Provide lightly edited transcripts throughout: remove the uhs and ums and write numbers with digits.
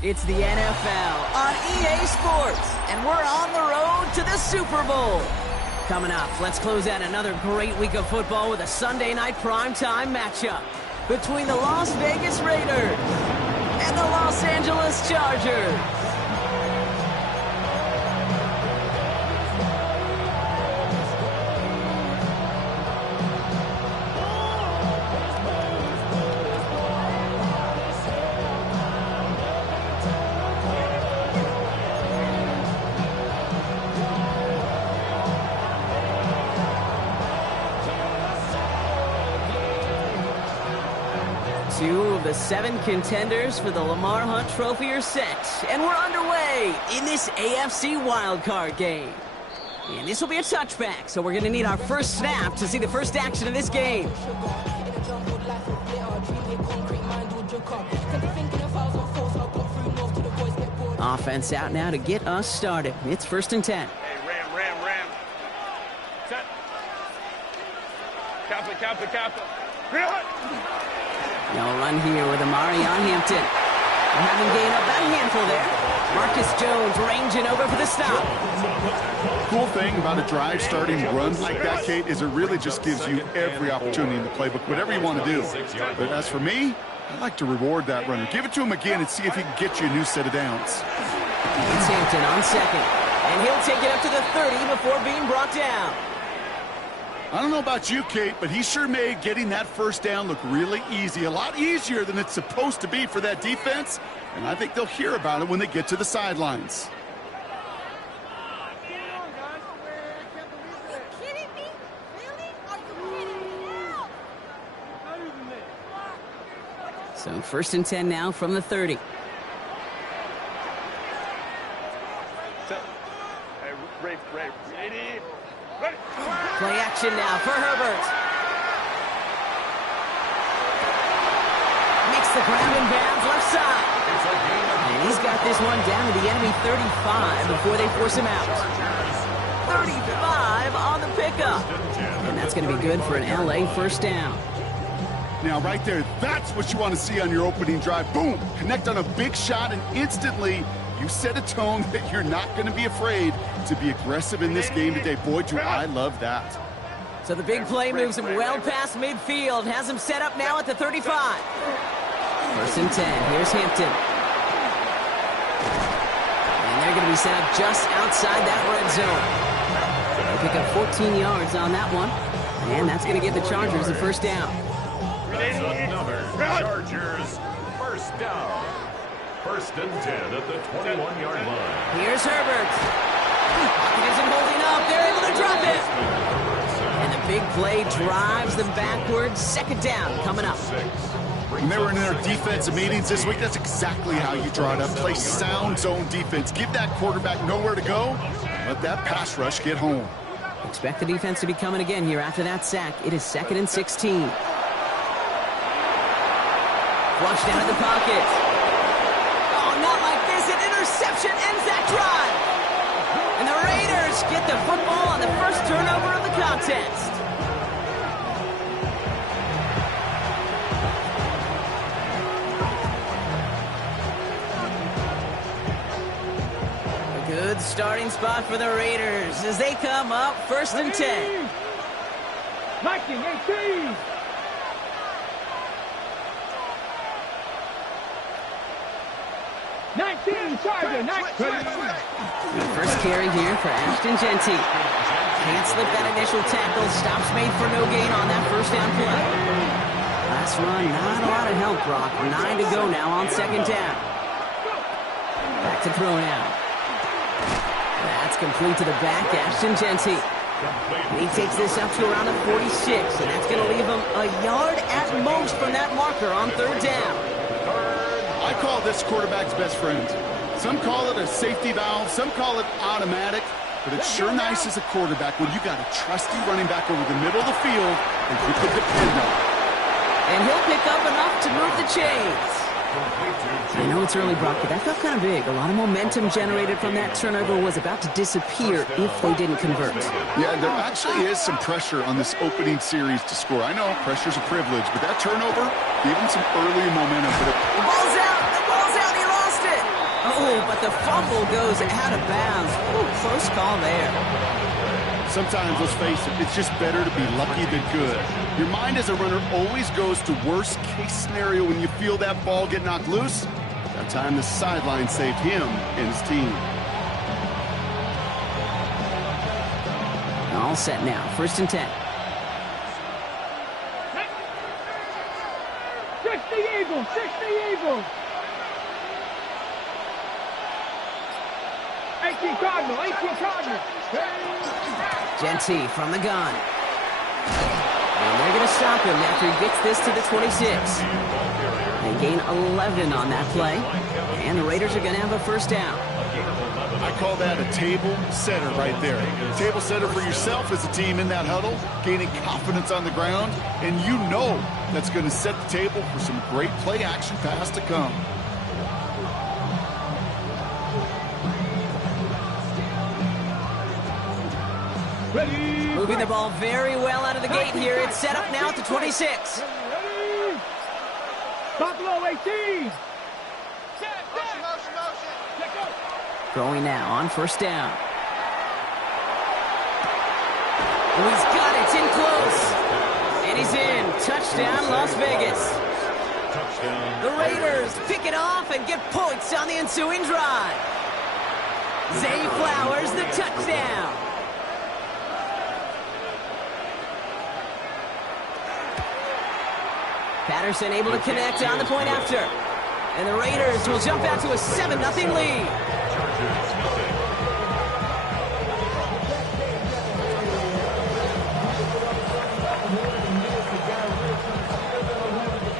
It's the NFL on EA Sports, and we're on the road to the Super Bowl. Coming up, let's close out another great week of football with a Sunday night primetime matchup between the Las Vegas Raiders and the Los Angeles Chargers. Two of the 7 contenders for the Lamar Hunt Trophy are set, and we're underway in this AFC wildcard game. And this will be a touchback, so we're going to need our first snap to see the first action of this game. Offense out now to get us started. It's 1st and 10. Hey, Ram. Set. Kappa. No run here with Amari on Hampton. We're having gain up that handful there. Marcus Jones ranging over for the stop. Cool thing about a drive starting run like that, Kate, is it really just gives you every opportunity in the playbook, whatever you want to do. But as for me, I like to reward that runner. Give it to him again and see if he can get you a new set of downs. It's Hampton on second, and he'll take it up to the 30 before being brought down. I don't know about you, Kate, but he sure made getting that first down look really easy. A lot easier than it's supposed to be for that defense. And I think they'll hear about it when they get to the sidelines. So 1st and 10 now from the 30. Ray, ready? Play action now for Herbert. Makes the ground and bounds left side. And he's got this one down to the enemy 35 before they force him out. 35 on the pickup. And that's going to be good for an LA first down. Now, right there, that's what you want to see on your opening drive. Boom! Connect on a big shot, and instantly you set a tone that you're not going to be afraid to be aggressive in this game today. Boy, do I love that. So the big play moves him well past midfield. Has him set up now at the 35. 1st and 10. Here's Hampton. And they're going to be set up just outside that red zone. They'll pick up 14 yards on that one. And that's going to give the Chargers the first down. Chargers, first down. 1st and 10 at the 21-yard line. Here's Herbert. He isn't holding up. They're able to drop it. And the big play drives them backwards. 2nd down coming up. When they were in their defensive meetings this week, that's exactly how you draw it up. Play sound zone defense. Give that quarterback nowhere to go. Let that pass rush get home. Expect the defense to be coming again here after that sack. It is 2nd and 16. Flush down in the pocket. Oh, not like this. An interception ends that drive. And the Raiders get the football on the first turnover of the contest. A good starting spot for the Raiders as they come up 1st and 10. 19-18. The first carry here for Ashton Genty. Can't slip that initial tackle. Stops made for no gain on that first down play. Last run, not a lot of help, Brock. 9 to go now on 2nd down. Back to throw now. That's complete to the back, Ashton Genty. He takes this up to around the 46, and that's going to leave him a yard at most from that marker on 3rd down. I call this quarterback's best friend. Some call it a safety valve, some call it automatic, but it's sure nice as a quarterback when you got a trusty running back over the middle of the field and you can depend on. And he'll pick up enough to move the chains. I know it's early, Brock, but that felt kind of big. A lot of momentum generated from that turnover was about to disappear if they didn't convert. Yeah, there actually is some pressure on this opening series to score. I know pressure's a privilege, but that turnover gave him some early momentum. But The ball's out. He lost it. Oh, but the fumble goes out of bounds. Ooh, close call there. Sometimes, let's face it, it's just better to be lucky than good. Your mind as a runner always goes to worst case scenario when you feel that ball get knocked loose. That time the sideline saved him and his team. All set now, 1st and 10. 60 Eagles, 60 Eagles. 18 Cardinal, 18 Cardinal. Genty from the gun. And they're going to stop him after he gets this to the 26. They gain 11 on that play. And the Raiders are going to have a 1st down. I call that a table setter right there. Table setter for yourself as a team in that huddle, gaining confidence on the ground, and you know that's going to set the table for some great play action pass to come. Moving the ball very well out of the gate here. It's set up now at the 26. Buffalo 18. Throwing now on 1st down. Oh, he's got it. It's in close. And he's in. Touchdown, Las Vegas. The Raiders pick it off and get points on the ensuing drive. Zay Flowers, the touchdown. Patterson able to connect on the point after. And the Raiders will jump out to a 7-0 lead.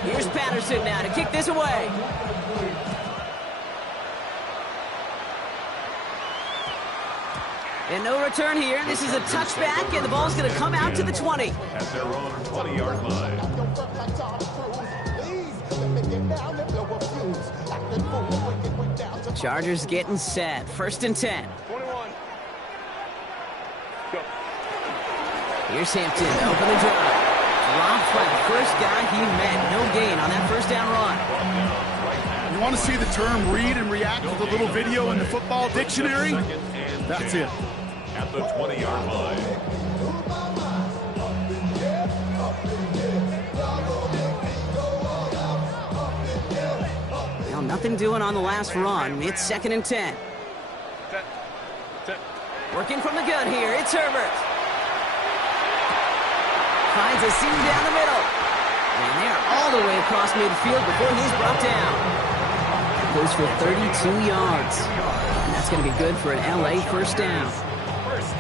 Here's Patterson now to kick this away. And no return here. This is a touchback, and the ball's going to come out to the 20. At their own 20-yard line. Chargers getting set. 1st and 10. 21. Go. Here's Hampton to open the drive. Dropped by the first guy he met. No gain on that 1st down run. You want to see the term read and react with a little video in the football dictionary? That's it. At the 20-yard line. Well, nothing doing on the last run. It's 2nd and 10. Working from the gun here. It's Herbert. Finds a seam down the middle. And they're all the way across midfield before he's brought down. Goes for 32 yards. And that's going to be good for an LA 1st down.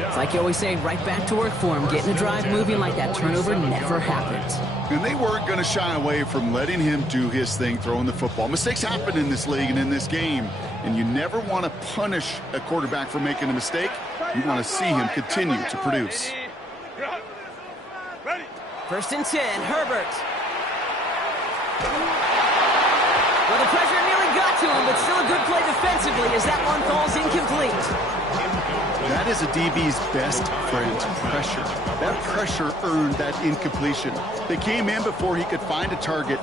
It's like you always say, right back to work for him. Getting the drive moving like that turnover never happened. And they weren't going to shy away from letting him do his thing, throwing the football. Mistakes happen in this league and in this game. And you never want to punish a quarterback for making a mistake. You want to see him continue to produce. 1st and 10, Herbert. Well, the pressure nearly got to him, but still a good play defensively as that one falls incomplete. That is a DB's best friend, pressure. That pressure earned that incompletion. They came in before he could find a target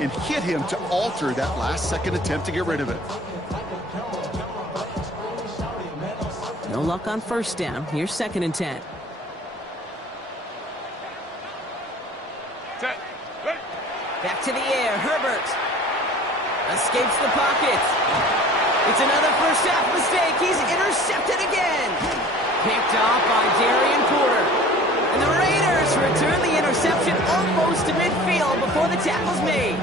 and hit him to alter that last-second attempt to get rid of it. No luck on 1st down. Here's 2nd and 10. Back to the air, Herbert. Escapes the pocket. It's another 1st half mistake. He's intercepted again. Picked off by Darian Porter. And the Raiders return the interception almost to midfield before the tackle's made.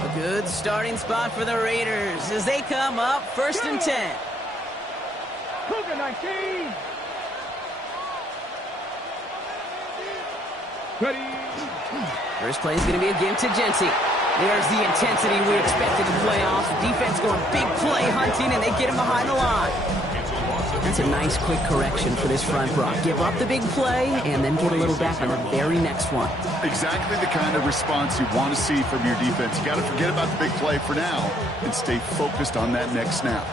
A good starting spot for the Raiders as they come up 1st and 10. Cougar 19. Ready. First play is going to be a give to Genty. There's the intensity we expected in playoffs. The defense going big play hunting, and they get him behind the line. That's a nice quick correction for this front, Brock. Give up the big play and then get a little back on the very next one. Exactly the kind of response you want to see from your defense. You got to forget about the big play for now and stay focused on that next snap.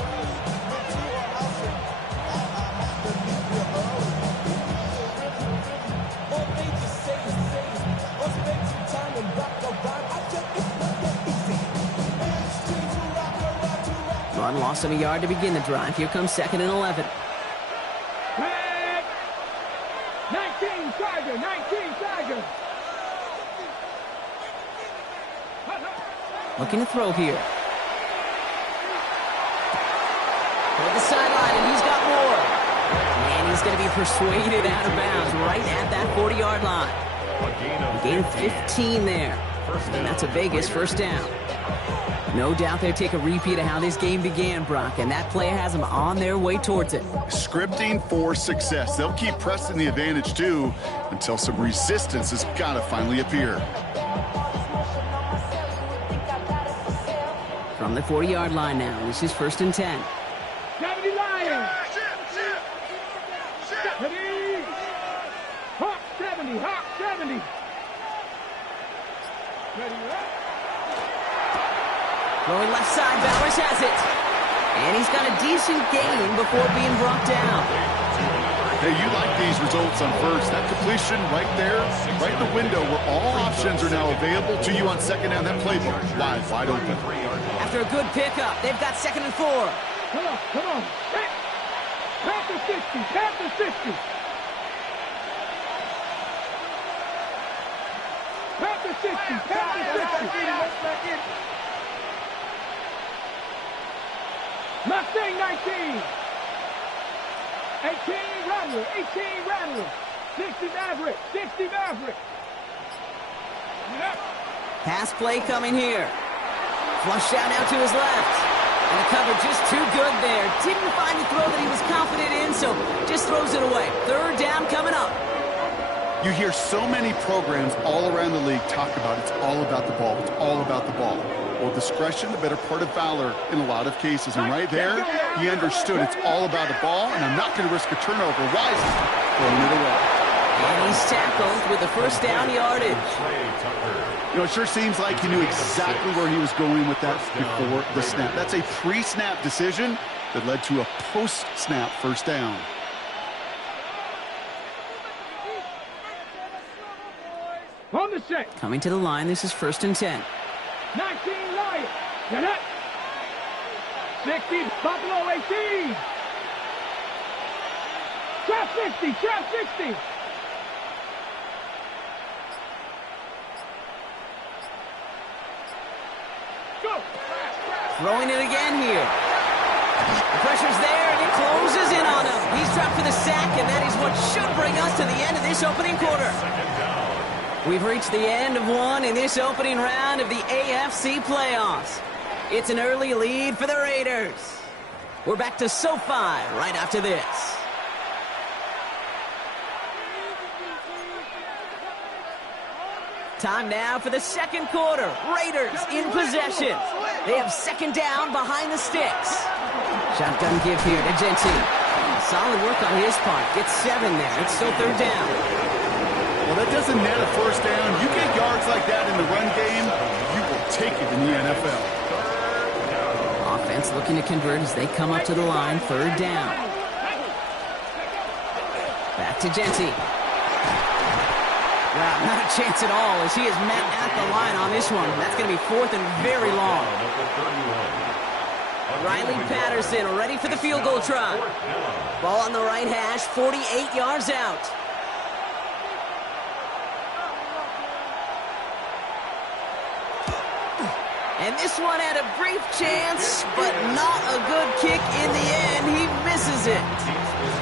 run, loss of a yard to begin the drive. Here comes 2nd and 11. 19, Tiger, 19, Tiger. Looking to throw here. Toward the sideline, and he's got more. And he's going to be persuaded out of bounds right at that 40-yard line. A gain of 15 there. And that's a Vegas first down. No doubt they'll take a repeat of how this game began, Brock, and that play has them on their way towards it. Scripting for success. They'll keep pressing the advantage, too, until some resistance has got to finally appear. From the 40-yard line now, this is 1st and 10. 70 Lions. Ready. Hawk 70, Hawk 70. Ready, right? Throwing left side, Bowers has it. And he's got a decent gain before being brought down. Hey, you like these results on first. That completion right there, right in the window where all options are now available to you on 2nd down. That playbook wide open. After a good pickup, they've got 2nd and 4. Come on. Pass the 60, Pass the 60. Mustang 19. 18 Rattler. 60 Maverick. Pass play coming here. Flush out now to his left. And the cover just too good there. Didn't find the throw that he was confident in, so just throws it away. 3rd down coming up. You hear so many programs all around the league talk about it's all about the ball. It's all about the ball. Well, discretion, the better part of valor in a lot of cases. And right there, he understood it's all about the ball, and I'm not going to risk a turnover. Wisely throwing it away. And he's tackled with the first down yardage. You know, it sure seems like he knew exactly where he was going with that before the snap. That's a pre-snap decision that led to a post-snap first down. On the set. Coming to the line, this is 1st and 10. 19 Lions. Get up. 60 Buffalo 18. Trap 60. Go. Throwing it again here. The pressure's there, and it closes in on him. He's dropped for the sack, and that is what should bring us to the end of this opening quarter. We've reached the end of one in this opening round of the AFC playoffs. It's an early lead for the Raiders. We're back to SoFi right after this. Time now for the second quarter. Raiders in possession. They have 2nd down behind the sticks. Shotgun give here to Genty. Solid work on his part. Gets 7 there. It's still 3rd down. Well, that doesn't net a first down. You get yards like that in the run game, you will take it in the NFL. Offense looking to convert as they come up to the line. 3rd down. Back to Genty. Wow, not a chance at all as he is met at the line on this one. That's going to be 4th and very long. Riley Patterson ready for the field goal try. Ball on the right hash, 48 yards out. And this one had a brief chance, but not a good kick in the end. He misses it.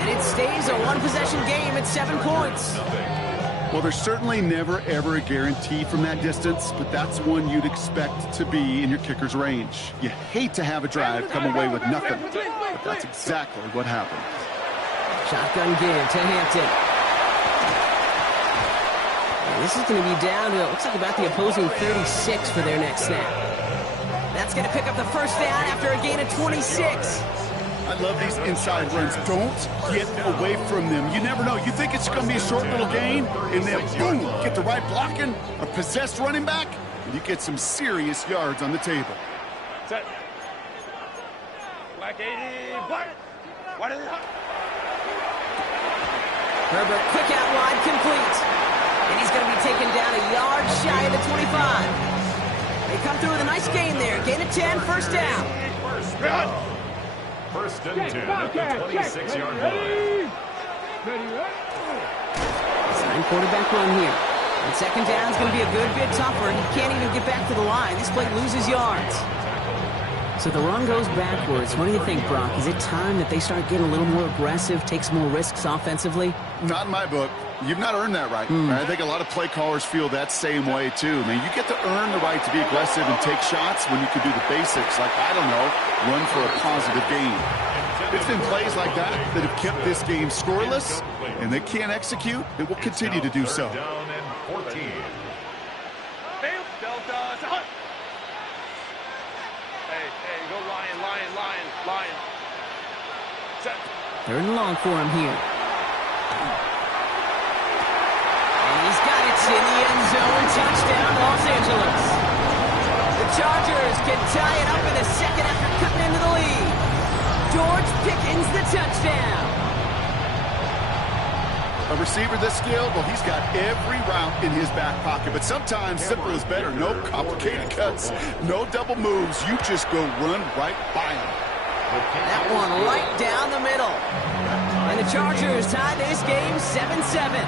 And it stays a one-possession game at 7 points. Well, there's certainly never, ever a guarantee from that distance, but that's one you'd expect to be in your kicker's range. You hate to have a drive come away with nothing, but that's exactly what happened. Shotgun give to Hampton. And this is going to be down to, it looks like about the opposing 36 for their next snap. That's going to pick up the first down after a gain of 26. I love these inside runs. Don't get away from them. You never know. You think it's going to be a short little gain, and then boom, get the right blocking, a possessed running back, and you get some serious yards on the table. Set. Black 80. Black. What is it? Herbert quick out wide, complete. And he's going to be taken down a yard shy of the 25. They come through with a nice gain there. Gain of 10, first down. First and Check, 10 at the Bobcat, check. 26-yard line. Ready? Ready, ready. Sign quarterback run here. And second down is going to be a good bit tougher. He can't even get back to the line. This play loses yards. So the run goes backwards. What do you think, Brock? Is it time that they start getting a little more aggressive, take some more risks offensively? Not in my book. You've not earned that right. I think a lot of play callers feel that same way, too. I mean, you get to earn the right to be aggressive and take shots when you can do the basics, like, I don't know, run for a positive gain. It's been plays like that that have kept this game scoreless, and they can't execute. It will continue to do so. Third down and 14. Delta. Hey, go Lion. Set. Third and long for him here. And he's got it in the end zone. Touchdown, Los Angeles. The Chargers can tie it up in the second after cutting into the lead. George Pickens the touchdown. A receiver this skilled, well, he's got every route in his back pocket. But sometimes simple is better. No complicated cuts, no double moves. You just go run right by him. That one right down the middle. And the Chargers tie this game 7-7.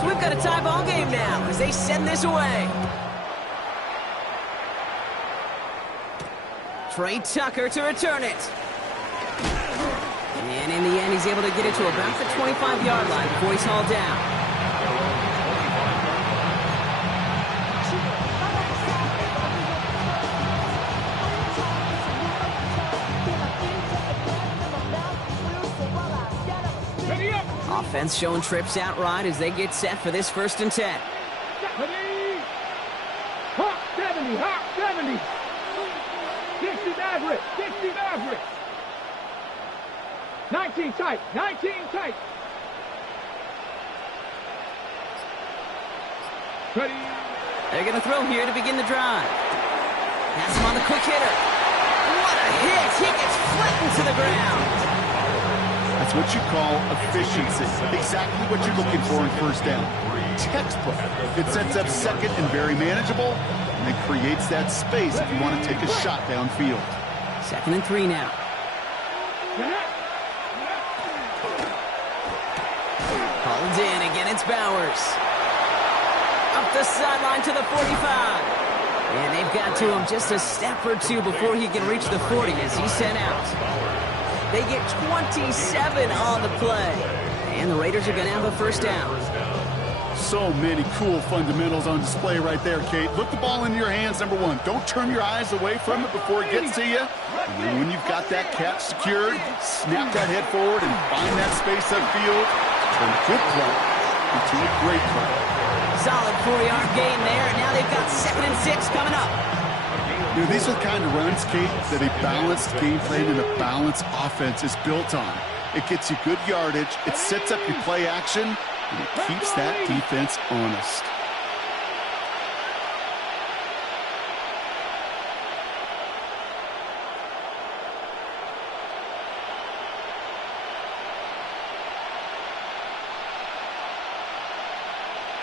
So we've got a tie ball game now as they send this away. Trey Tucker to return it. And in the end, he's able to get it to about the 25-yard line before he's hauled down. Ready up. Offense showing trips out right as they get set for this 1st and 10. Ready. Hawk 70, Hawk 70. 60 Maverick, 60 Maverick. 19 tight, 19 tight. Ready. They're going to throw here to begin the drive. Pass him on the quick hitter. What a hit! He gets flattened to the ground. That's what you call efficiency. Exactly what you're looking for in first down. Textbook. It sets up second and very manageable, and it creates that space if you want to take a shot downfield. 2nd and 3 now. Hauled in. Again, it's Bowers. Up the sideline to the 45. And they've got to him just a step or two before he can reach the 40 as he's sent out. They get 27 on the play. And the Raiders are going to have a first down. So many cool fundamentals on display right there, Kate. Look the ball in your hands, number one. Don't turn your eyes away from it before it gets to you. And then when you've got that catch secured, snap that head forward and find that space upfield. Turn a good play into a great play. Solid 4-yard gain there, and now they've got 2nd and 6 coming up. You know, these are the kind of runs, Kate, that a balanced game plan and a balanced offense is built on. It gets you good yardage, it sets up your play action, and it keeps that defense honest.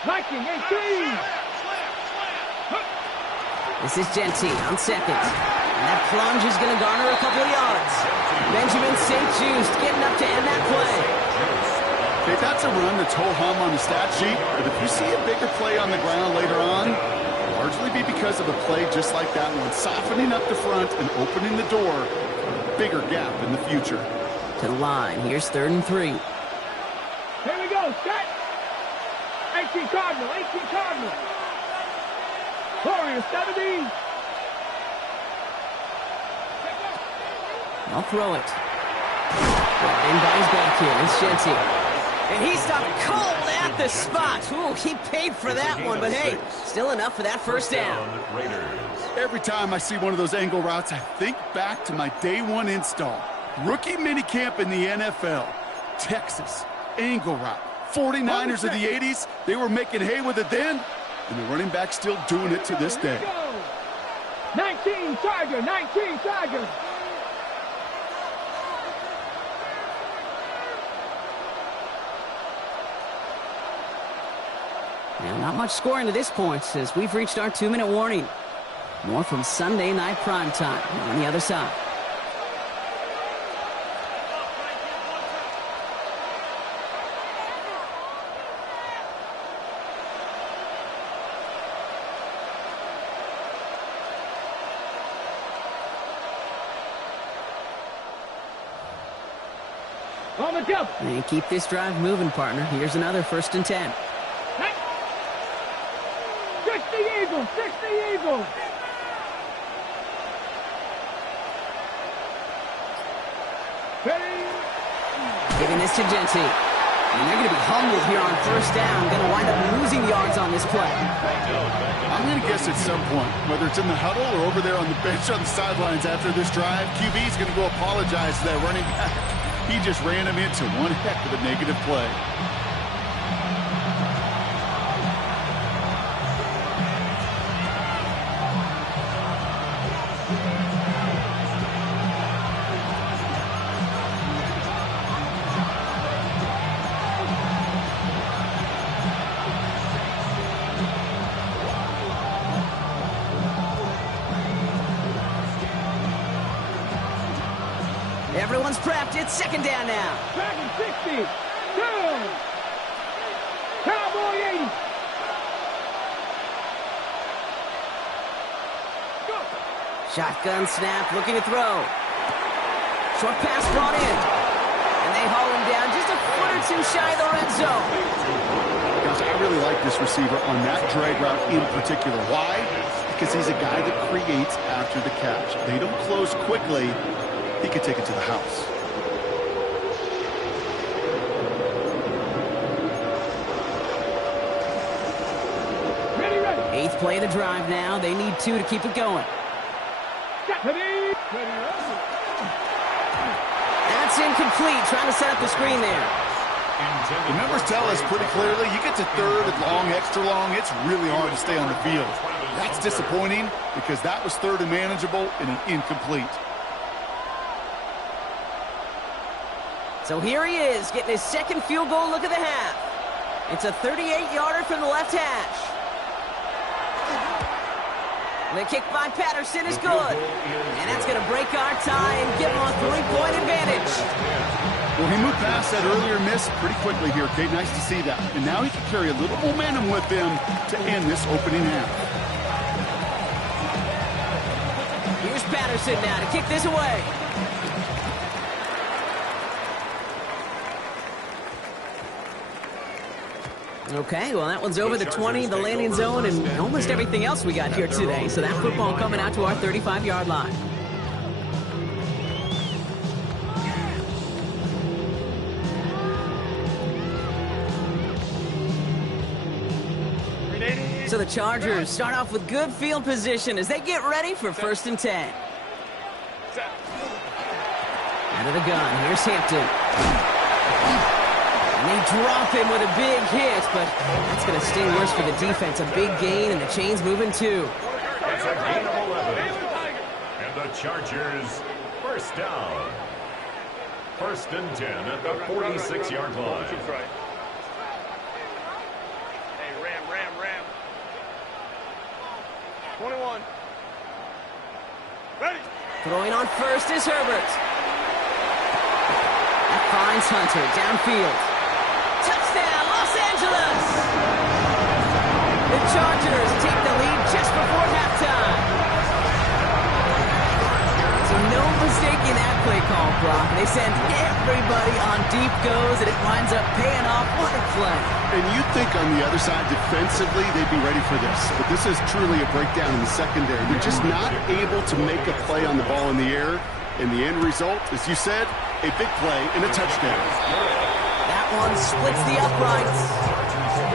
Viking 18. This is Genty on 2nd. And that plunge is going to garner a couple of yards. Benjamin St. Just getting up to end that play. Okay, that's a run that's ho-hum on the stat sheet, but if you see a bigger play on the ground later on, it'll largely be because of a play just like that one, softening up the front and opening the door for a bigger gap in the future. To the line. Here's 3rd and 3. Here we go, set. 18 Cardinal, 18 Cardinal. Warrior 70. I'll throw it. Brought in by his back here. It's Genty. And he stopped cold at the spot. Ooh, he paid for that one, but hey, still enough for that first down. Every time I see one of those angle routes, I think back to my day one install. Rookie minicamp in the NFL. Texas, angle route. 49ers of the 80s, they were making hay with it then, and the running back still doing it to this day. 19 Tiger, 19 Tiger. Now, not much scoring to this point, as we've reached our 2-minute warning. More from Sunday night primetime on the other side. On the jump. And keep this drive moving, partner. Here's another 1st and 10. Hey. 60 Eagles, 60 Eagles. Ready. Giving this to Gentry. And they're going to be humbled here on 1st down. Going to wind up losing yards on this play. I'm going to guess at some point, whether it's in the huddle or over there on the bench on the sidelines after this drive, QB is going to go apologize to that running back. He just ran him into one heck of a negative play. Everyone's prepped. It's 2nd down now. Dragon 60. 2. Cowboy 80. Go. Shotgun snap, looking to throw. Short pass brought in. And they haul him down just a foot or two shy of the red zone. Gosh, I really like this receiver on that drag route in particular. Why? Because he's a guy that creates after the catch. They don't close quickly. He could take it to the house. Ready, ready. 8th play of the drive now. They need 2 to keep it going. Ready. Ready. That's incomplete. Trying to set up the screen there. The numbers tell us pretty clearly, you get to 3rd and long, extra long, it's really hard to stay on the field. That's disappointing because that was 3rd and manageable and an incomplete. So here he is, getting his 2nd field goal look of the half. It's a 38-yarder from the left hash. The kick by Patterson is good. And that's going to break our tie and give him a 3-point advantage. Well, he moved past that earlier miss pretty quickly here, Kate. Nice to see that. And now he can carry a little momentum with him to end this opening half. Here's Patterson now to kick this away. Okay, well, that one's over the 20, the landing zone, and almost everything else we got here today. So that football coming out to our 35-yard line. So the Chargers start off with good field position as they get ready for 1st and 10. Out of the gun, here's Hampton. And they drop him with a big hit, but that's going to sting worse for the defense. A big gain, and the chain's moving too. It's a gain of 11. And the Chargers, 1st down. 1st and 10 at the 46-yard line. Hey, ram. 21. Ready. Throwing on 1st is Herbert. That finds Hunter downfield. Touchdown, Los Angeles! The Chargers take the lead just before halftime. So no mistaking that play call, Brock. They send everybody on deep goes, and it winds up paying off. What a play. And you'd think on the other side, defensively, they'd be ready for this. But this is truly a breakdown in the secondary. They're just not able to make a play on the ball in the air. And the end result, as you said, a big play and a touchdown. That one splits the uprights.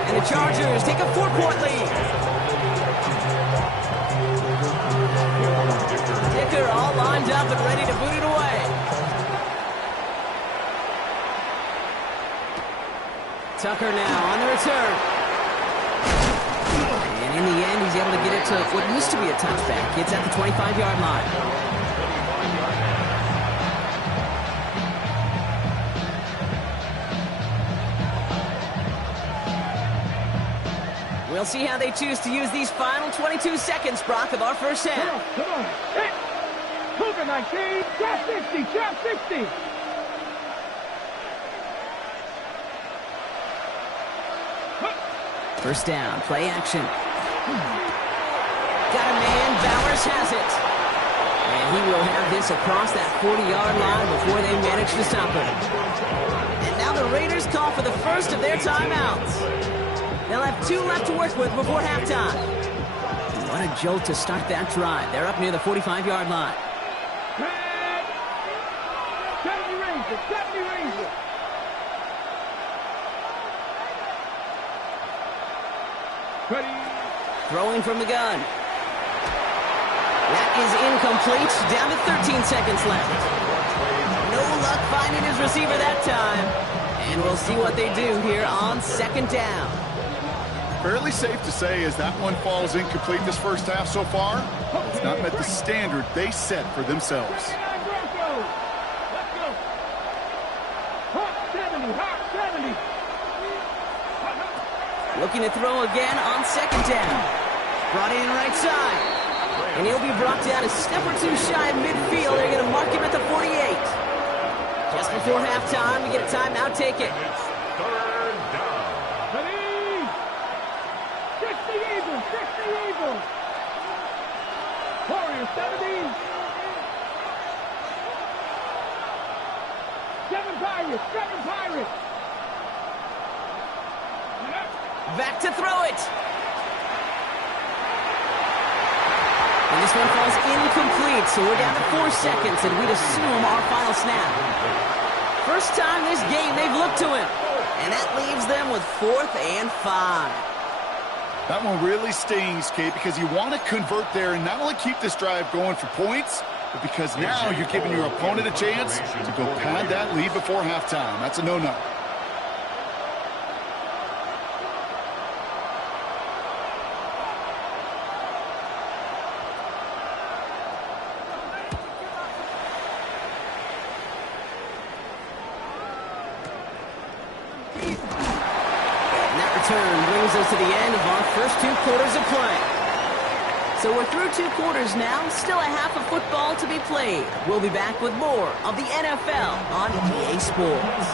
And the Chargers take a 4-point lead. Dicker all lined up and ready to boot it away. Tucker now on the return. And in the end, he's able to get it to what used to be a touchback. It's at the 25-yard line. We'll see how they choose to use these final 22 seconds, Brock, of our first half. Come on. Hit. Cougar 19. Trap 60. Trap 60. First down, play action. Got a man, Bowers has it. And he will have this across that 40-yard line before they manage to stop him. And now the Raiders call for the first of their timeouts. They'll have 2 left to work with before halftime. What a jolt to start that drive. They're up near the 45-yard line. 70 Rangers. 70 Rangers. Ready. Throwing from the gun. That is incomplete. Down to 13 seconds left. No luck finding his receiver that time. And we'll see what they do here on second down. Fairly safe to say as that one falls incomplete this first half so far, it's not met the standard they set for themselves. Let's go. Hawk 70. Hawk 70. Looking to throw again on second down. Brought in right side. And he'll be brought down a step or two shy of midfield. They're going to mark him at the 48. Just before halftime, we get a timeout. Take it. It's third down. Ready. 60 Eagles. 60 Eagles. Warriors 70. 7 Pirates. 7 Pirates. Back to throw it. And this one falls incomplete, so we're down to 4 seconds, and we'd assume our final snap. First time this game they've looked to him, and that leaves them with 4th and 5. That one really stings, Kate, because you want to convert there and not only keep this drive going for points, but because now you're giving your opponent a chance to go pad that lead before halftime. That's a no-no. Brings us to the end of our first 2 quarters of play. So we're through 2 quarters now, still a half of football to be played. We'll be back with more of the NFL on EA Sports.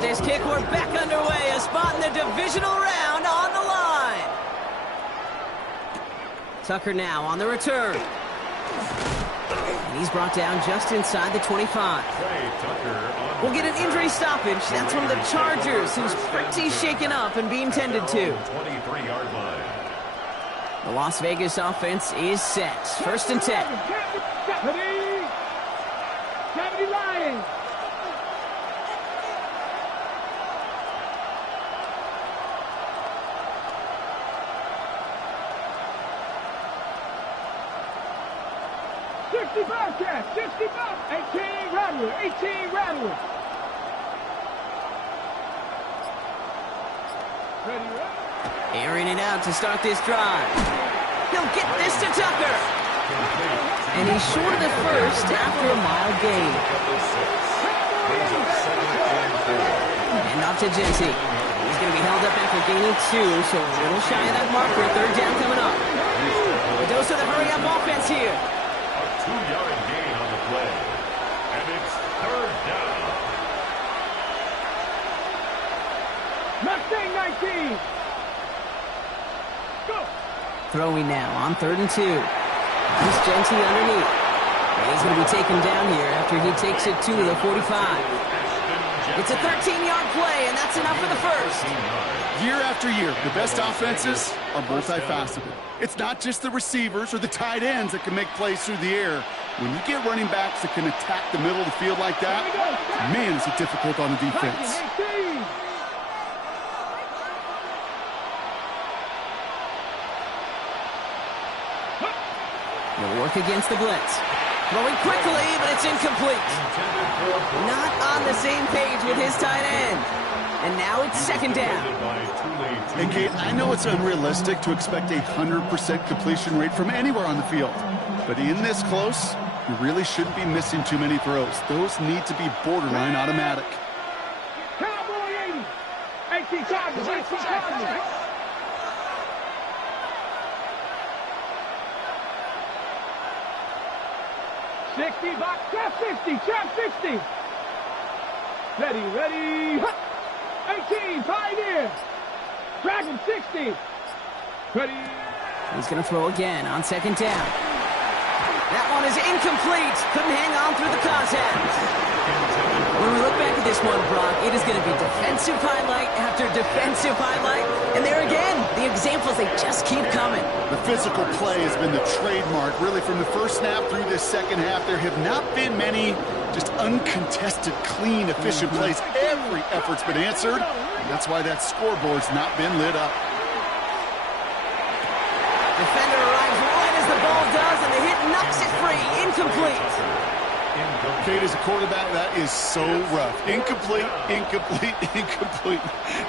This kick, we're back underway. A spot in the divisional round on the line. Tucker now on the return. And he's brought down just inside the 25. We'll get an injury stoppage. That's one of the Chargers, who's pretty shaken up and being tended to. 23-yard line. The Las Vegas offense is set. First and 10. 70 Lions. Bobcats, 60 Bobcats, 18 Rattler, 18 Rattler. Ready, airing it out to start this drive. He'll get this to Tucker. And he's short of the first after a mile gain. And off to Genty. He's going to be held up after gaining 2, so a little shy of that marker. Third down coming up. Dose of the hurry-up offense here. 2-yard gain on the play. And it's third down. Mustang 19. Go. Throwing now on 3rd and 2. Here's Genty underneath. And he's going to be taken down here after he takes it to the 45. It's a 13-yard play, and that's enough for the first. Year after year, the best offenses are multifaceted. It's not just the receivers or the tight ends that can make plays through the air. When you get running backs that can attack the middle of the field like that, man, is it difficult on the defense. He'll work against the blitz. Throwing quickly, but it's incomplete. Not on on the same page with his tight end. And now it's second down. And Kate, I know it's unrealistic to expect a 100% completion rate from anywhere on the field. But in this close, you really shouldn't be missing too many throws. Those need to be borderline automatic. Cowboy 80. 18 Cardinals. 18 Cardinals. 60, box, trap 60, trap 60. Ready, ready, 18, Pioneer. Dragon 60. Ready. He's going to throw again on second down. That one is incomplete. Couldn't hang on through the contact. When we look back at this one, Brock, it is going to be defensive highlight after defensive highlight. And there again, the examples, they just keep coming. The physical play has been the trademark. Really, from the first snap through this second half, there have not been many just uncontested, clean, efficient plays. Every effort's been answered. And that's why that scoreboard's not been lit up. Defender arrives right as the ball does, and the hit knocks it free. Incomplete. Kate, as a quarterback, that is so rough. Incomplete, incomplete, incomplete.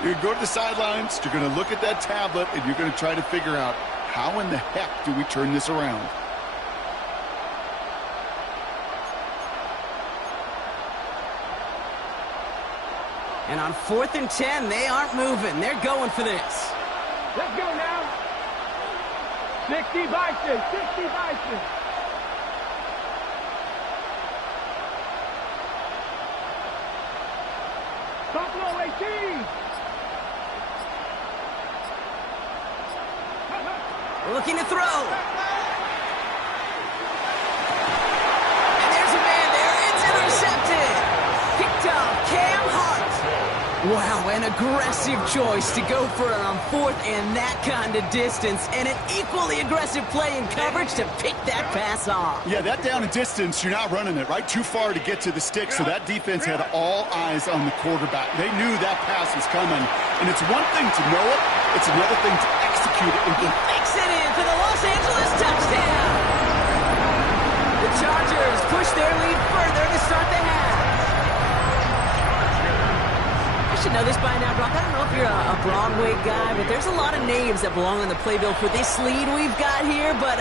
You're going to go to the sidelines, you're going to look at that tablet, and you're going to try to figure out how in the heck do we turn this around. And on 4th and 10, they aren't moving. They're going for this. Let's go now. 60 Bison, 60 Bison. Buffalo 18. Looking to throw. And there's a man there. It's intercepted. Picked up Cam Hart. Wow, an aggressive choice to go for it on 4th and that kind of distance. And an equally aggressive play in coverage to pick that pass off. Yeah, that down and distance, you're not running it, right? Too far to get to the stick, so that defense had all eyes on the quarterback. They knew that pass was coming. And it's one thing to know it, it's another thing to execute it. He makes it in for the Los Angeles touchdown. The Chargers push their lead further to start the half. You should know this by now, Brock. I don't know if you're a Broadway guy, but there's a lot of names that belong on the playbill for this lead we've got here, but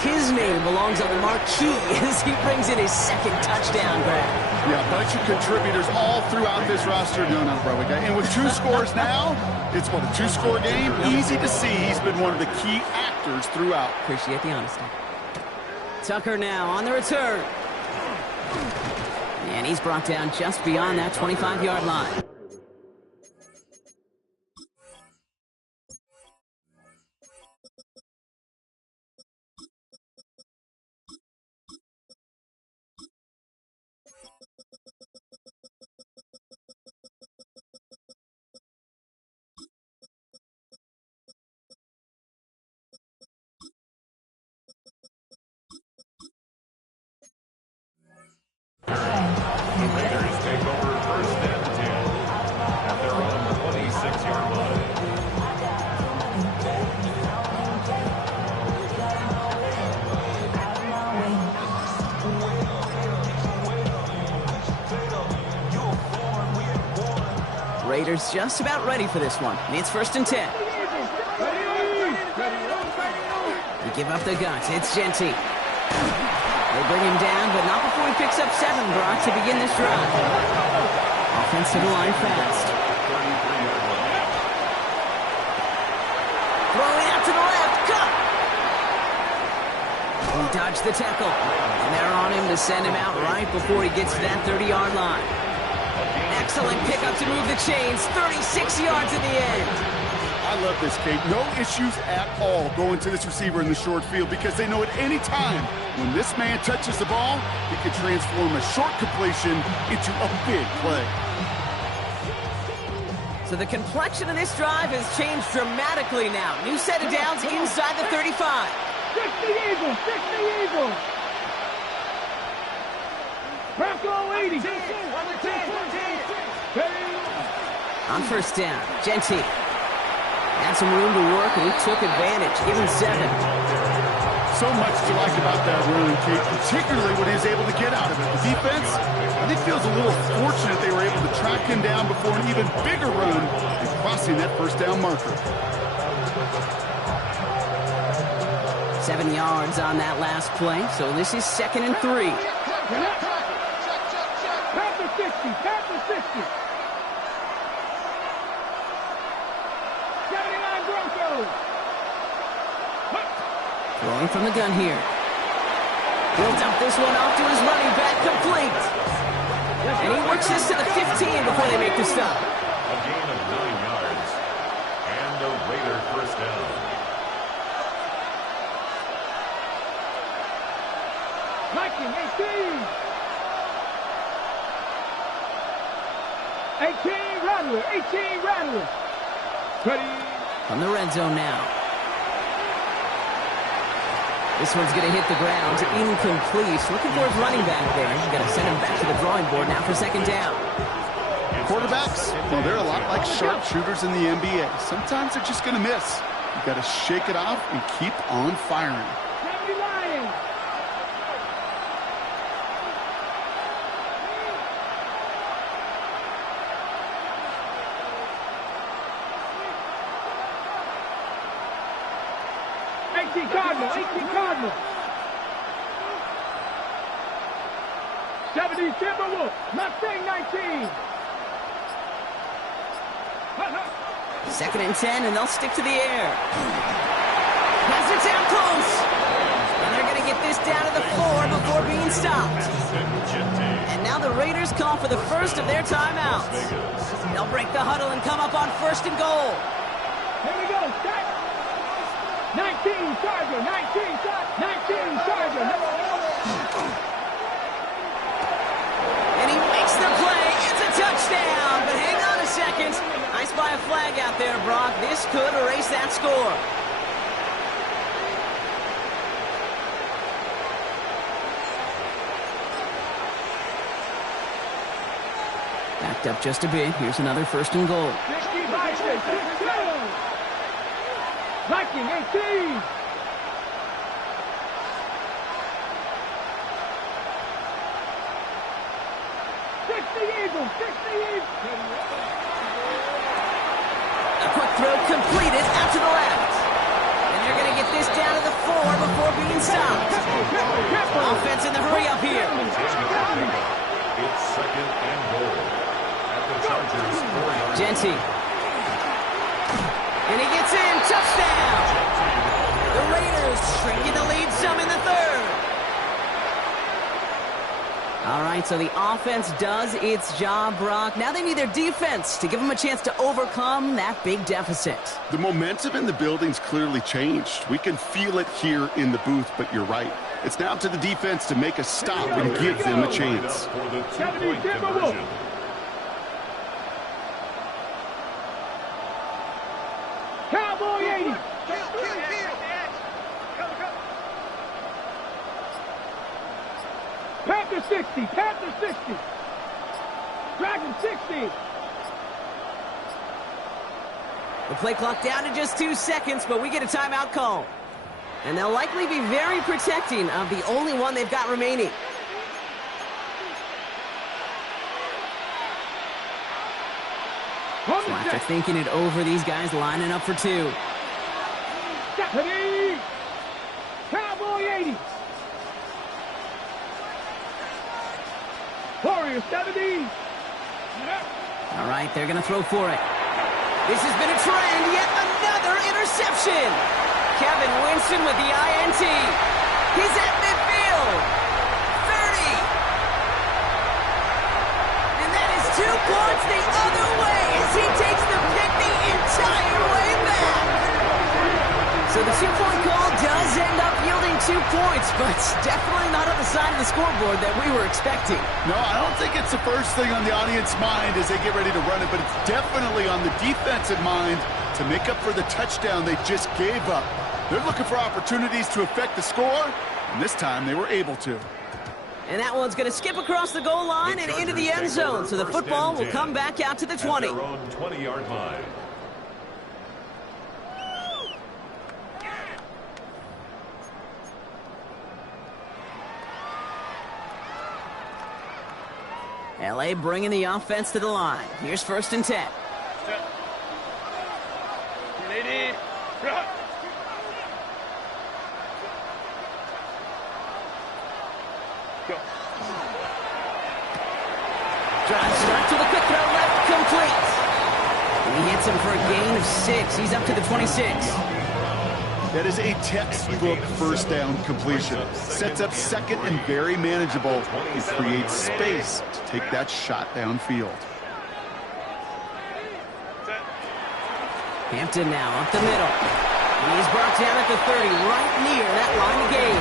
his name belongs on the marquee as he brings in his second touchdown grab. Yeah, a bunch of contributors all throughout this roster. No, not a Broadway guy. And with 2 scores now, it's what, a 2-score game? Easy to see he's been one of the key actors throughout. Appreciate the honesty. Tucker now on the return. And he's brought down just beyond that 25-yard line. Raiders take over 1st and 10 at their own 26-yard line. Raiders just about ready for this one. And it's 1st and 10. They give up the guts. It's Genty. They bring him down, but not before he picks up 7, Brock, to begin this drive. Offensive line fast. Throwing out to the left. Cut! He dodged the tackle. And they're on him to send him out right before he gets to that 30-yard line. Excellent pickup to move the chains. 36 yards in the end. I love this, Kate. No issues at all going to this receiver in the short field because they know at any time when this man touches the ball, he can transform a short completion into a big play. So the complexion of this drive has changed dramatically now. New set of downs inside the 35. 60 Eagles, 60 Eagles. Bronco 80. On 1st down, Genty had some room to work, and he took advantage. Give him 7. So much to like about that run, Kate, particularly what he was able to get out of it. The defense, I think, feels a little fortunate they were able to track him down before an even bigger run and crossing that first down marker. 7 yards on that last play, so this is 2nd and 3. Panther 60, Panther 60. 79 Broncos. Throwing from the gun here. He'll dump this one off to his running back, complete. And he works this to the 15 before they make the stop. A gain of 9 yards. And a Raider first down. Viking 18. 18 Rattler, 18 Rattler. Ready. From the red zone now. This one's going to hit the ground. Incomplete. Looking for his running back there. He's got to send him back to the drawing board now for 2nd down. Quarterbacks, well, they're a lot like sharpshooters in the NBA. Sometimes they're just going to miss. You've got to shake it off and keep on firing. 70 Lions. Cardinal, 18 Cardinal. 70 Timberwolves, Mustang 19. 2nd and 10, and they'll stick to the air. Pass it down close. And they're going to get this down to the floor before being stopped. And now the Raiders call for the first of their timeouts. They'll break the huddle and come up on 1st and goal. Here we go, start. 19 Charger, 19 Charger. And he makes the play. It's a touchdown. But hang on a second. I spy a flag out there, Brock. This could erase that score. Backed up just a bit. Here's another 1st and goal. 65, Viking 18. Eagles, 60 Eagles. A quick throw completed out to the left. And they're going to get this down to the 4 before being stopped. Offense in the hurry up here. It's 2nd and goal. At the Chargers 4-yard. Genty. And he gets in. Touchdown. The Raiders shrinking the lead some in the 3rd. All right, so the offense does its job, Brock. Now they need their defense to give them a chance to overcome that big deficit. The momentum in the building's clearly changed. We can feel it here in the booth, but you're right. It's now to the defense to make a stop and give them a chance. For the 2-point conversion. Cowboy 80. Panther 60, Panther 60. Dragon 60. The play clock down to just 2 seconds, but we get a timeout call. And they'll likely be very protecting of the only one they've got remaining. So after thinking it over, these guys lining up for 2. Stephanie. Cowboy 80. Warrior 70. All right, they're going to throw for it. This has been a trend. Yet another interception. Kevin Winston with the INT. He's at midfield. 30. And that is 2 points the other way as he takes the pick the entire way back. So the 2-point call does end up yielding 2 points, but definitely not on the side of the scoreboard that we were expecting. No, I don't think it's the first thing on the audience mind as they get ready to run it, but it's definitely on the defensive mind to make up for the touchdown they just gave up. They're looking for opportunities to affect the score, and this time they were able to. And that one's going to skip across the goal line and into the end zone, so the football will come back out to the 20. At their own 20-yard line. LA bringing the offense to the line. Here's 1st and 10. Lady. Go. Drive start to the quick throw left, complete. He hits him for a gain of 6. He's up to the 26. That is a textbook first down completion. Sets up 2nd and very manageable. It creates space to take that shot downfield. Hampton now up the middle. He's brought down at the 30, right near that line of game.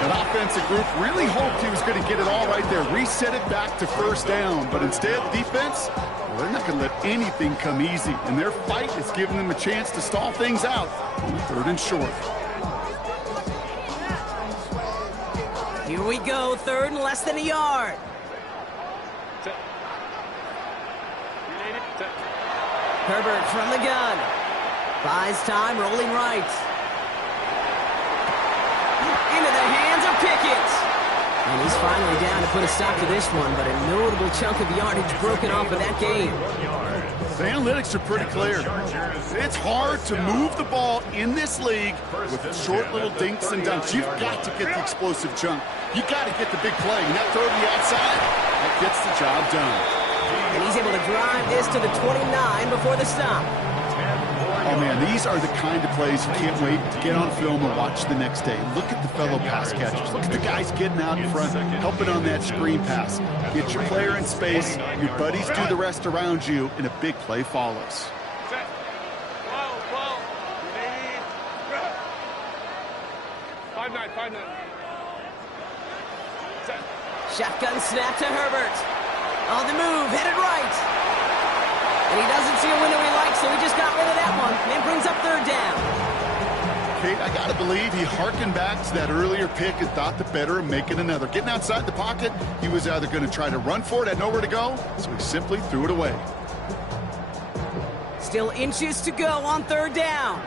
That offensive group really hoped he was going to get it all right there, reset it back to 1st down. But instead, defense, well, they're not going to let anything come easy. And their fight is giving them a chance to stall things out on 3rd and short. Here we go, 3rd and less than a yard. Herbert from the gun. Buys time, rolling right. Into the hands of Pickett. And he's finally down to put a stop to this one, but a notable chunk of yardage broken off of that game. The analytics are pretty clear. It's hard to move the ball in this league with short little dinks and dunks. You've got to get the explosive chunk. You've got to get the big play. And that throw to the outside, that gets the job done. And he's able to drive this to the 29 before the stop. Oh, man, these are the kind of plays you can't wait to get on film and watch the next day. Look at the fellow pass catchers. Look at the guys getting out in front, helping on that screen pass. Get your player in space, your buddies do the rest around you, and a big play follows. Shotgun snap to Herbert. On the move, headed right. And he doesn't see a window he likes, so he just got rid of that one. And brings up 3rd down. Kate, I got to believe he harkened back to that earlier pick and thought the better of making another. Getting outside the pocket, he was either going to try to run for it, had nowhere to go, so he simply threw it away. Still inches to go on 3rd down.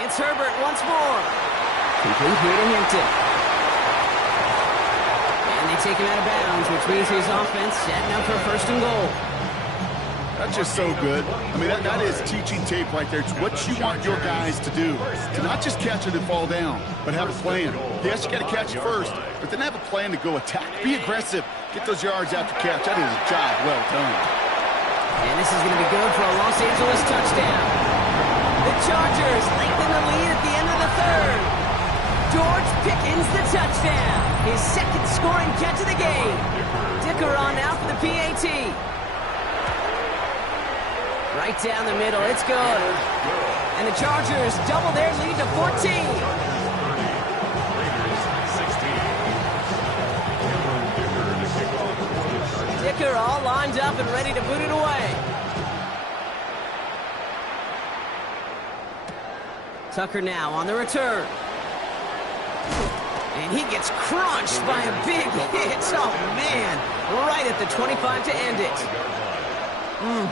It's Herbert once more. Complete here to Hampton. And they take him out of bounds, which means his offense setting up for 1st and goal. That's just so good. I mean, that is teaching tape right there. It's what you want your guys to do. To not just catch it and fall down, but have a plan. Yes, you got to catch it first, but then have a plan to go attack. Be aggressive. Get those yards after catch. That is a job well done. And this is going to be good for a Los Angeles touchdown. The Chargers lengthen the lead at the end of the 3rd. George Pickens the touchdown. His 2nd scoring catch of the game. Dicker on now for the PAT. Right down the middle, it's good. And the Chargers double their lead to 14. Dicker all lined up and ready to boot it away. Tucker now on the return. And he gets crunched by a big hit. Oh, man. Right at the 25 to end it.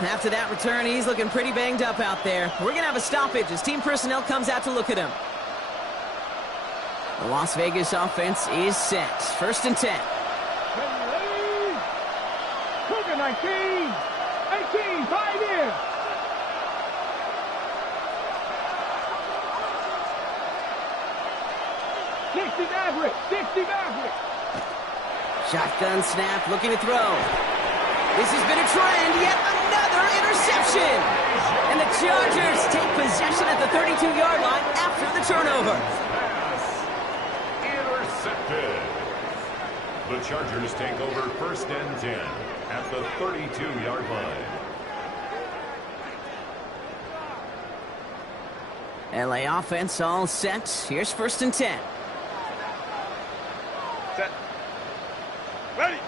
After that return, he's looking pretty banged up out there. We're going to have a stoppage as team personnel comes out to look at him. The Las Vegas offense is set. 1st and 10. Cougar 19. 18. 5 in. Maverick. 60 Maverick. Shotgun snap, looking to throw. This has been a trend, yet another interception. And the Chargers take possession at the 32-yard line after the turnover. Intercepted. The Chargers take over 1st and 10 at the 32-yard line. LA offense all set. Here's 1st and 10. Set. Ready.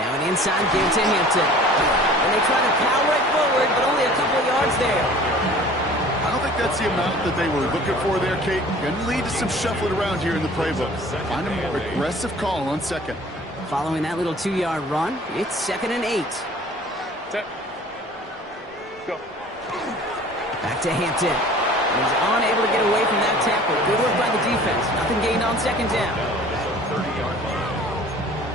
Now an inside give to Hampton. And they try to power right forward, but only a couple of yards there. I don't think that's the amount that they were looking for there, Kate. Going to lead to some shuffling around here in the playbook. Find a more aggressive call on 2nd. Following that little 2-yard run, it's 2nd and 8. Set. Go. Back to Hampton. He's unable to get away from that tackle. Good work by the defense. Nothing gained on second down. 30-yard line.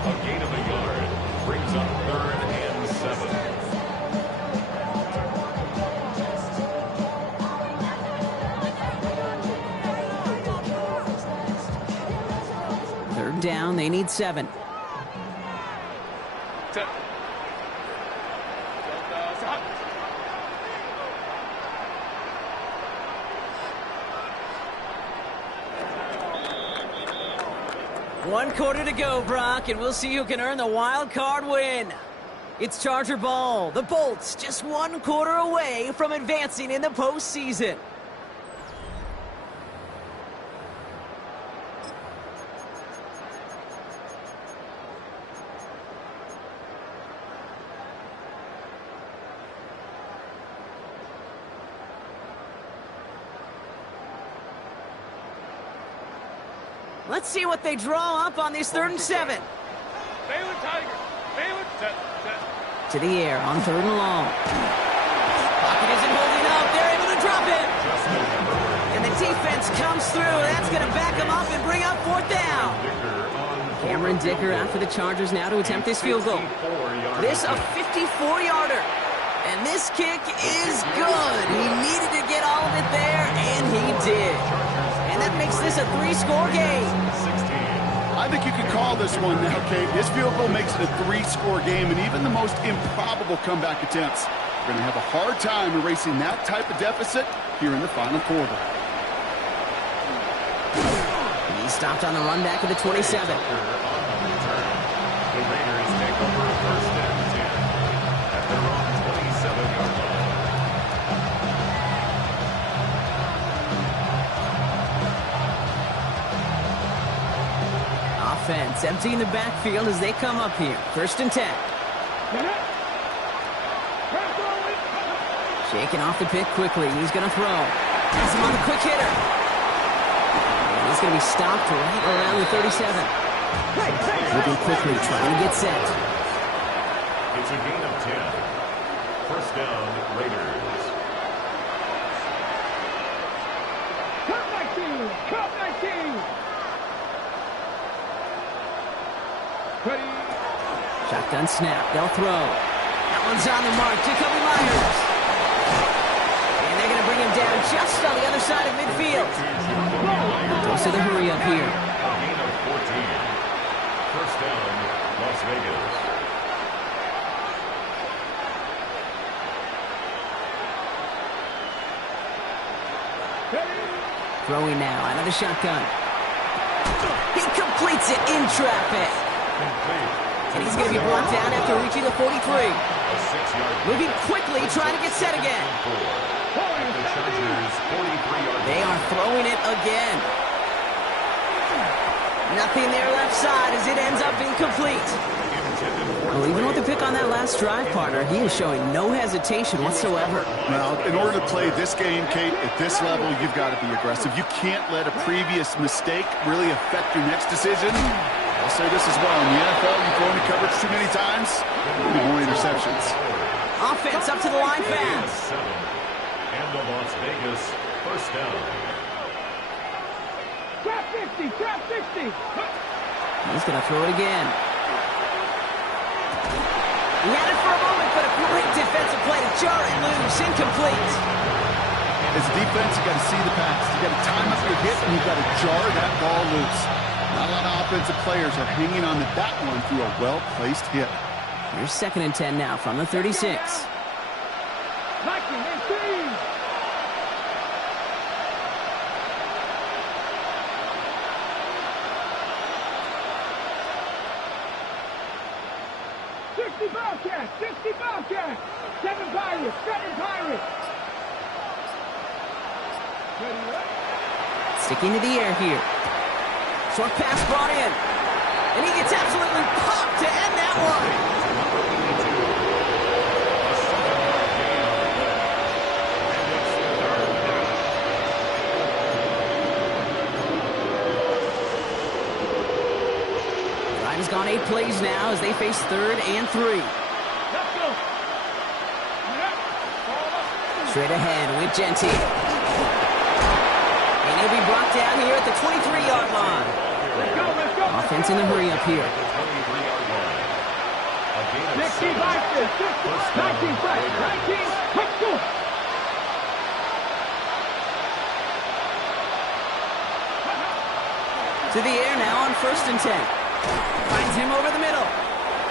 A gain of a yard brings up 3rd and 7. Third down, they need 7. One quarter to go, Brock, and we'll see who can earn the wild card win. It's Charger ball. The Bolts just 1 quarter away from advancing in the postseason. Let's see what they draw up on this 3rd and 7. Baylor Tiger. Baylor. Set. To the air on 3rd and long. Pocket isn't holding up. They're able to drop it. And the defense comes through. That's going to back them up and bring up 4th down. Cameron Dicker out for the Chargers now to attempt this field goal. This a 54-yarder. And this kick is good. He needed to get all of it there, and he did. And that makes this a 3-score game. I think you can call this one now, Kate. This field goal makes it a 3-score game, and even the most improbable comeback attempts are going to have a hard time erasing that type of deficit here in the final quarter. He stopped on the run back of the 27. The Raiders take over 1st and 10 at their own 27-yard line. Offense emptying the backfield as they come up here. 1st and 10. Shaking off the pick quickly. He's going to throw. Has him on the quick hitter. And he's going to be stopped right around the 37. Moving quickly, trying to get set. It's a gain of 10. 1st down, Raiders. Cut 19! Cut 19! Ready. Shotgun snap. They'll throw. That one's on the mark. Jacoby Myers. And they're going to bring him down just on the other side of midfield. Goes to the hurry up here. A gain of 14. 1st down, Las Vegas. Throwing now out of the shotgun. He completes it in traffic. And he's going to be brought down after reaching the 43. Moving quickly, trying to get set again. They are throwing it again. Nothing there left side as it ends up incomplete. Well, even with the pick on that last drive, partner, he is showing no hesitation whatsoever. Now, in order to play this game, Kate, at this level, you've got to be aggressive. You can't let a previous mistake really affect your next decision. I'll say this as well. In the NFL, you throw into coverage too many times, you'll be more interceptions. Offense up to the line fast. And the Las Vegas 1st down. Trap 60! Trap 60! He's going to throw it again. He had it for a moment, but a great defensive play to jar it loose. Incomplete. As a defense, you got to see the pass. You got to time up your hit, and you got to jar that ball loose. Not a lot of offensive players are hanging on to that one through a well-placed hit. Here's 2nd and 10 now from the 36. Knocking and three! Bobcat! 60 Bobcat! 7 Pirates! 7 Pirates! Sticking to the air here. Short pass brought in. And he gets absolutely popped to end that one. Drive has gone 8 plays now as they face 3rd and 3. Straight ahead with Genty. he'll be brought down here at the 23-yard line. Let's go, let's go. Offense in a hurry up here. 16 boxes, 19 seconds, 19, let's go. To the air now on 1st and 10. Finds him over the middle.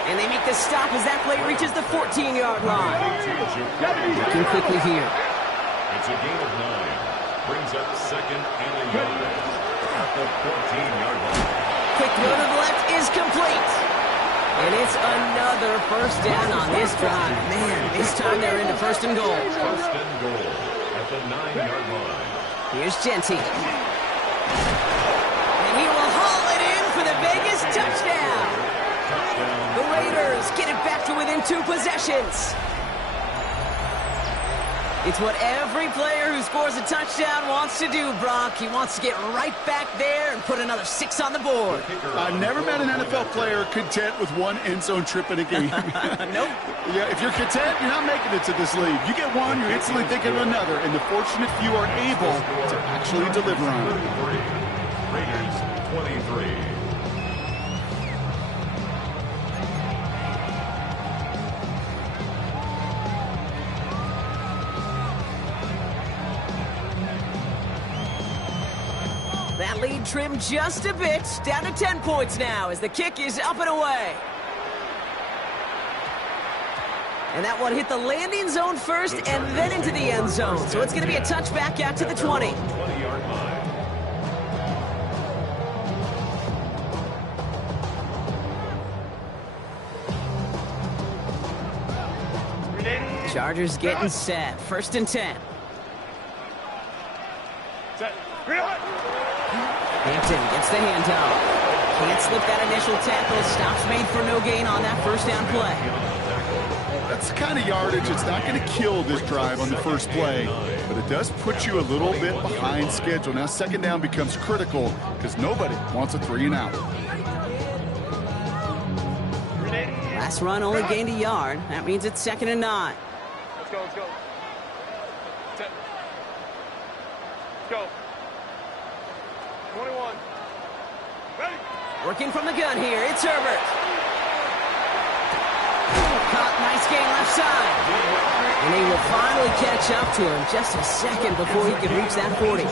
And they make the stop as that play reaches the 14-yard line. Looking quickly here. It's a gain of 9. Brings up 2nd and a yard at the 14-yard line. Quick throw to the left is complete. And it's another first down on this drive. Man, this time they're into 1st and goal. 1st and goal at the 9-yard line. Here's Genty. And he will haul it in for the Vegas touchdown. The Raiders get it back to within 2 possessions. It's what every player who scores a touchdown wants to do, Brock. He wants to get right back there and put another 6 on the board. I've never met an NFL player content with 1 end zone trip in a game. Nope. Yeah, if you're content, you're not making it to this league. You get one, you're instantly thinking of another, and the fortunate few are able to actually deliver on it. Raiders 23. That lead trimmed just a bit, down to 10 points now as the kick is up and away. And that one hit the landing zone first and then into the end zone. So it's going to be a touchback out to the 20. 20-yard line. Chargers getting set. 1st and 10. Set. Reload. Hampton gets the handoff. Can't slip that initial tackle. Stops made for no gain on that 1st down play. That's the kind of yardage it's not going to kill this drive on the first play, but it does put you a little bit behind schedule. Now 2nd down becomes critical because nobody wants a 3 and out. Last run only gained a yard. That means it's 2nd and 9. Let's go, let's go. Set. Let's go. 21. Ready. Working from the gun here, it's Herbert. Caught, nice gain left side. And he will finally catch up to him just a second before he can reach that 40.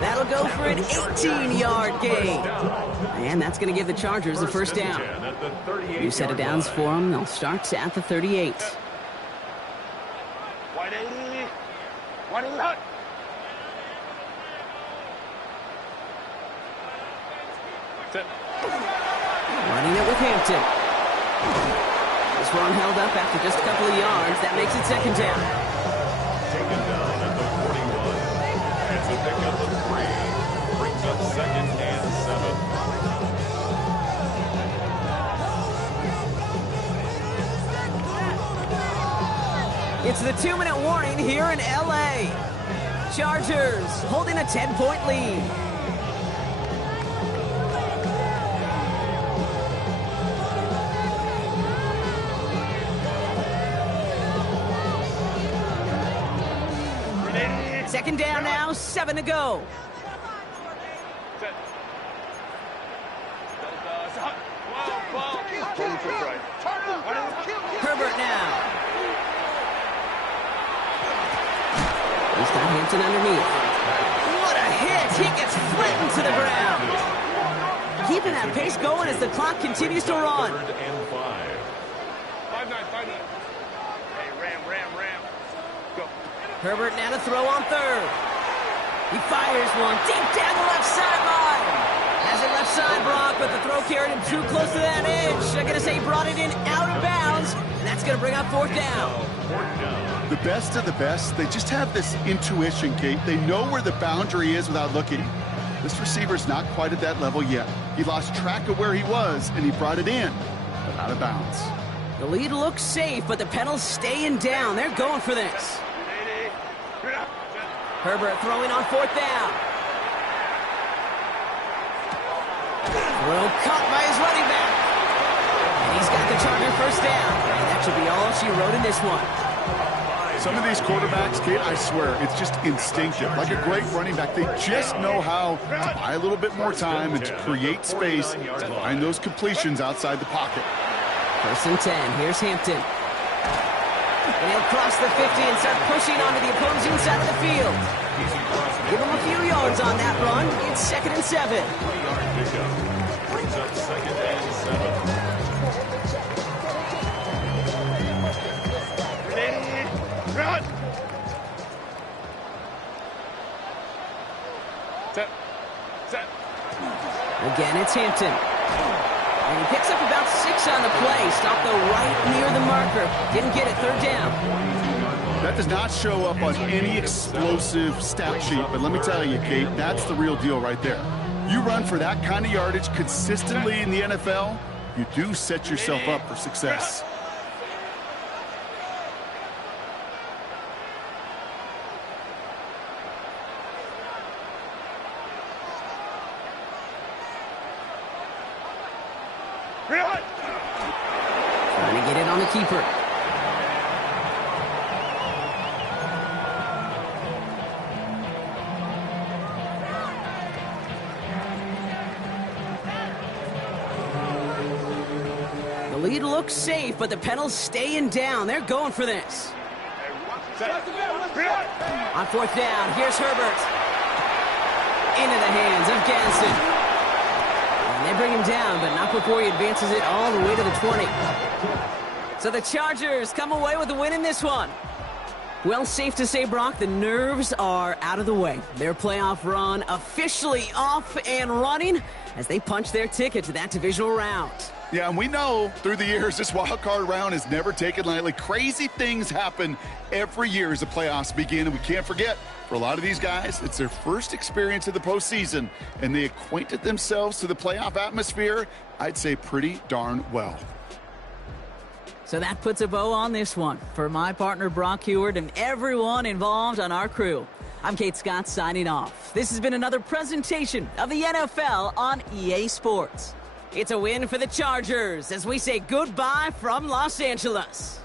That'll go for an 18-yard gain. And that's going to give the Chargers the 1st down. New set of downs for them. They'll start at the 38. Wide 80. Wide 80. Hut. Set. Running it with Hampton. This one held up after just a couple of yards. That makes it 2nd down. Taken down at the 41. It's a pickup of 3. Brings up 2nd and 7. It's the 2-minute warning here in L.A. Chargers holding a 10-point lead. Second down now, 7 to go. Set. Ball. Herbert now. He's got Hampton underneath. What a hit! He gets flattened to the ground. Keeping that pace going as the clock continues to run. 3rd and 5. 5-9. Hey, ram. Go. Herbert now to throw on 3rd. He fires one deep down the left sideline. Has it left side, Brock, but the throw carried him too close to that edge. I'm going to say he brought it in out of bounds, and that's going to bring up 4th down. 4th down. The best of the best, they just have this intuition, Kate. They know where the boundary is without looking. This receiver's not quite at that level yet. He lost track of where he was, and he brought it in, but out of bounds. The lead looks safe, but the pedals staying down. They're going for this. Herbert throwing on 4th down. Well caught by his running back. And he's got the Charger 1st down. And that should be all she wrote in this one. Some of these quarterbacks, Kate, I swear, it's just instinctive. Like a great running back, they just know how to buy a little bit more time and to create space to find those completions outside the pocket. 1st and 10. Here's Hampton. And he'll cross the 50 and start pushing onto the opposing side of the field. Give him a few yards on that run. It's 2nd and 7. Brings up 2nd and 7. Run! Set. Set. Again, it's Hampton. And he picks up about 6 on the play. Stopped though right near the marker. Didn't get it. 3rd down. That does not show up on any explosive stat sheet, but let me tell you, Kate, that's the real deal right there. You run for that kind of yardage consistently in the NFL, you do set yourself up for success. Trying to get it on the keeper. The lead looks safe, but the Penals staying down. They're going for this. On 4th down, here's Herbert. Into the hands of Ganson. And they bring him down, but not before he advances it all the way to the 20. So the Chargers come away with a win in this one. Well, safe to say, Brock, the nerves are out of the way. Their playoff run officially off and running as they punch their ticket to that divisional round. Yeah, and we know through the years this wild card round is never taken lightly. Crazy things happen every year as the playoffs begin, and we can't forget, for a lot of these guys, it's their first experience of the postseason, and they acquainted themselves to the playoff atmosphere, I'd say pretty darn well. So that puts a bow on this one. For my partner, Brock Heward, and everyone involved on our crew, I'm Kate Scott signing off. This has been another presentation of the NFL on EA Sports. It's a win for the Chargers as we say goodbye from Los Angeles.